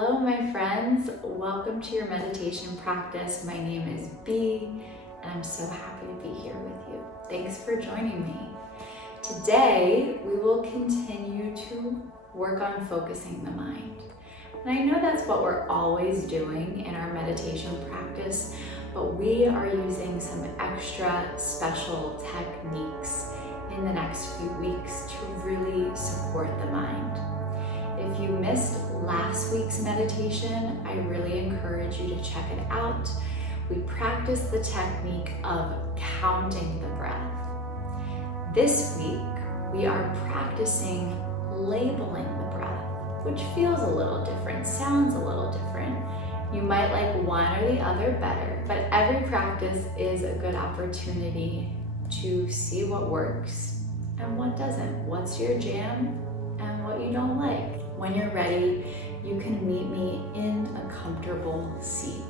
Hello, my friends. Welcome to your meditation practice. My name is Bee, and I'm so happy to be here with you. Thanks for joining me. Today, we will continue to work on focusing the mind. And I know that's what we're always doing in our meditation practice, but we are using some extra special techniques in the next few weeks to really support the mind. If you missed last week's meditation, I really encourage you to check it out. We practiced the technique of counting the breath. This week, we are practicing labeling the breath, which feels a little different, sounds a little different. You might like one or the other better, but every practice is a good opportunity to see what works and what doesn't. What's your jam and what you don't like. When you're ready, you can meet me in a comfortable seat.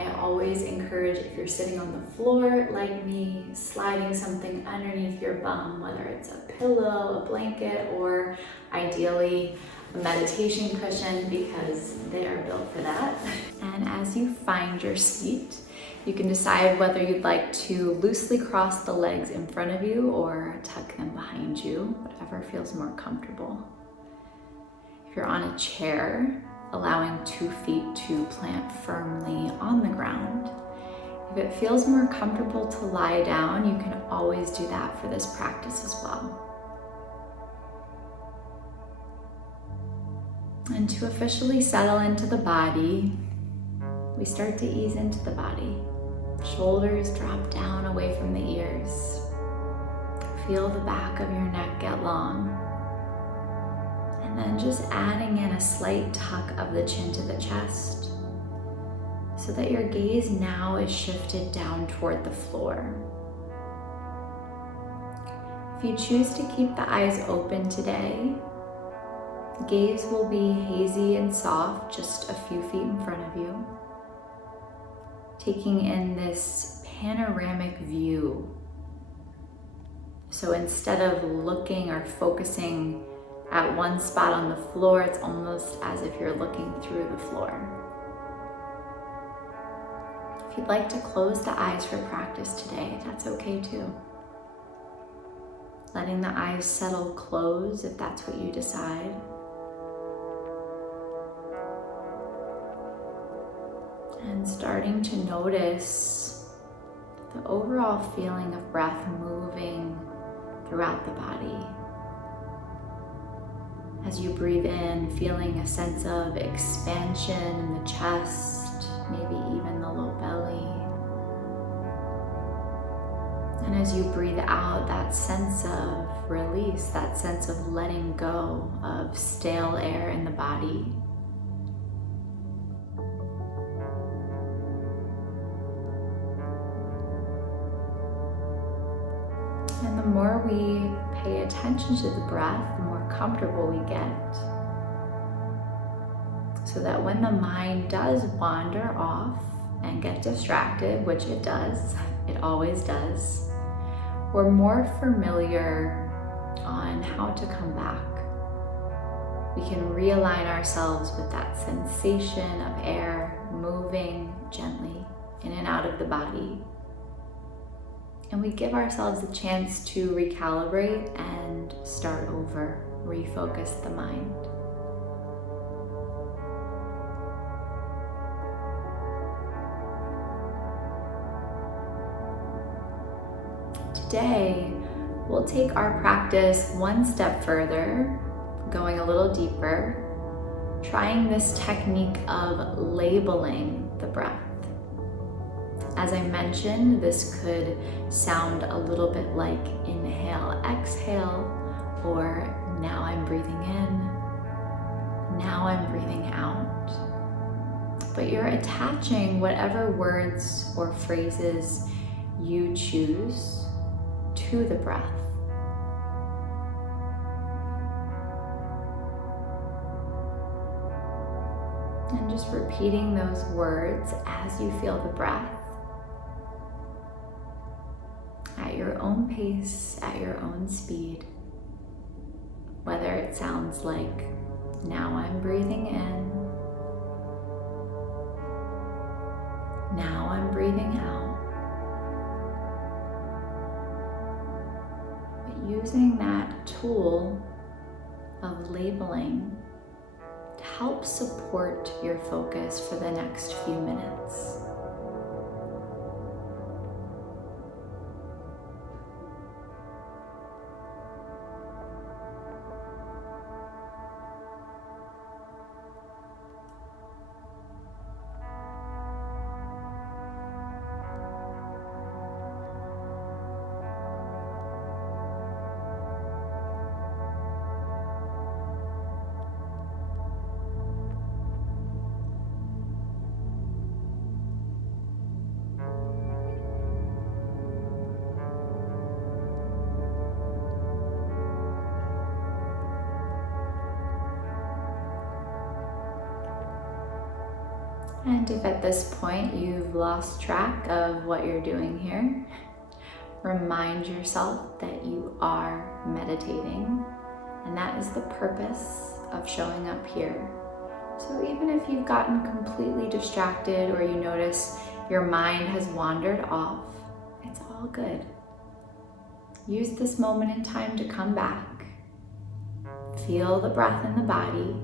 I always encourage, if you're sitting on the floor like me, sliding something underneath your bum, whether it's a pillow, a blanket, or ideally a meditation cushion, because they are built for that. And as you find your seat, you can decide whether you'd like to loosely cross the legs in front of you or tuck them behind you, whatever feels more comfortable. If you're on a chair, allowing 2 feet to plant firmly on the ground. If it feels more comfortable to lie down, you can always do that for this practice as well. And to officially settle into the body, we start to ease into the body. Shoulders drop down away from the ears. Feel the back of your neck get long. And then just adding in a slight tuck of the chin to the chest so that your gaze now is shifted down toward the floor. If you choose to keep the eyes open today, gaze will be hazy and soft, just a few feet in front of you, taking in this panoramic view. So instead of looking or focusing at one spot on the floor, it's almost as if you're looking through the floor. If you'd like to close the eyes for practice today, that's okay too. Letting the eyes settle closed if that's what you decide. And starting to notice the overall feeling of breath moving throughout the body. As you breathe in, feeling a sense of expansion in the chest, maybe even the low belly. And as you breathe out, that sense of release, that sense of letting go of stale air in the body. And the more we pay attention to the breath, the more comfortable we get. So that when the mind does wander off and get distracted, which it does, it always does, we're more familiar on how to come back. We can realign ourselves with that sensation of air moving gently in and out of the body. And we give ourselves a chance to recalibrate and start over, refocus the mind. Today, we'll take our practice one step further, going a little deeper, trying this technique of labeling the breath. As I mentioned, this could sound a little bit like inhale, exhale, or now I'm breathing in, now I'm breathing out. But you're attaching whatever words or phrases you choose to the breath. And just repeating those words as you feel the breath. At your own pace, at your own speed. Whether it sounds like, now I'm breathing in, breathing out. But using that tool of labeling to help support your focus for the next few minutes. And if at this point you've lost track of what you're doing here, remind yourself that you are meditating, and that is the purpose of showing up here. So even if you've gotten completely distracted or you notice your mind has wandered off, it's all good. Use this moment in time to come back, feel the breath in the body,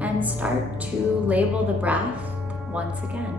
and start to label the breath once again.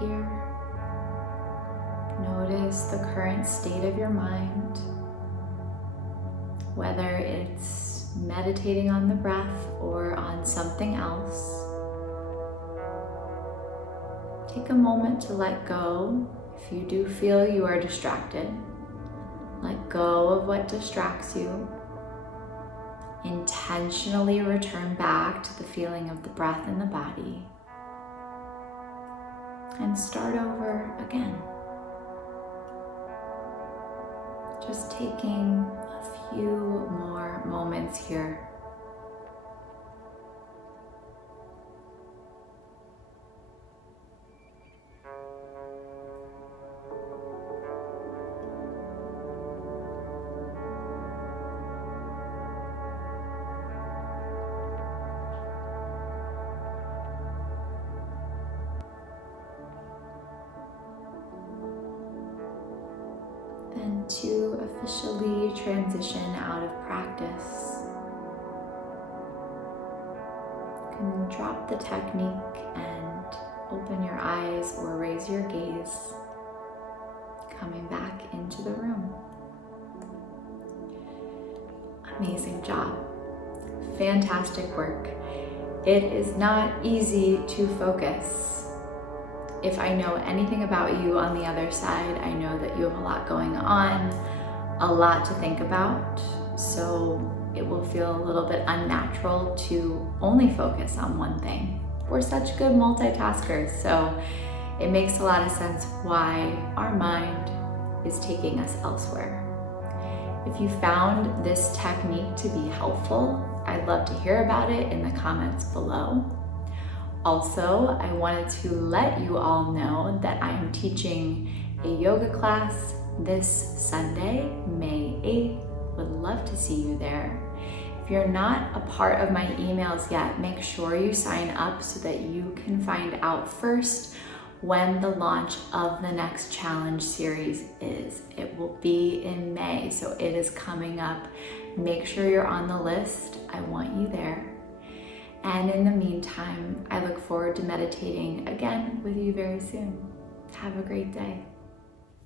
Here, notice the current state of your mind, whether it's meditating on the breath or on something else. Take a moment to let go. If you do feel you are distracted, let go of what distracts you. Intentionally return back to the feeling of the breath in the body. And start over again. Just taking a few more moments here. And to officially transition out of practice, you can drop the technique and open your eyes or raise your gaze, coming back into the room. Amazing job. Fantastic work. It is not easy to focus. If I know anything about you on the other side, I know that you have a lot going on, a lot to think about, so it will feel a little bit unnatural to only focus on one thing. We're such good multitaskers, so it makes a lot of sense why our mind is taking us elsewhere. If you found this technique to be helpful, I'd love to hear about it in the comments below. Also, I wanted to let you all know that I am teaching a yoga class this Sunday, May 8th. Would love to see you there. If you're not a part of my emails yet, make sure you sign up so that you can find out first when the launch of the next challenge series is. It will be in May, so it is coming up. Make sure you're on the list. I want you there. And in the meantime, I look forward to meditating again with you very soon. Have a great day.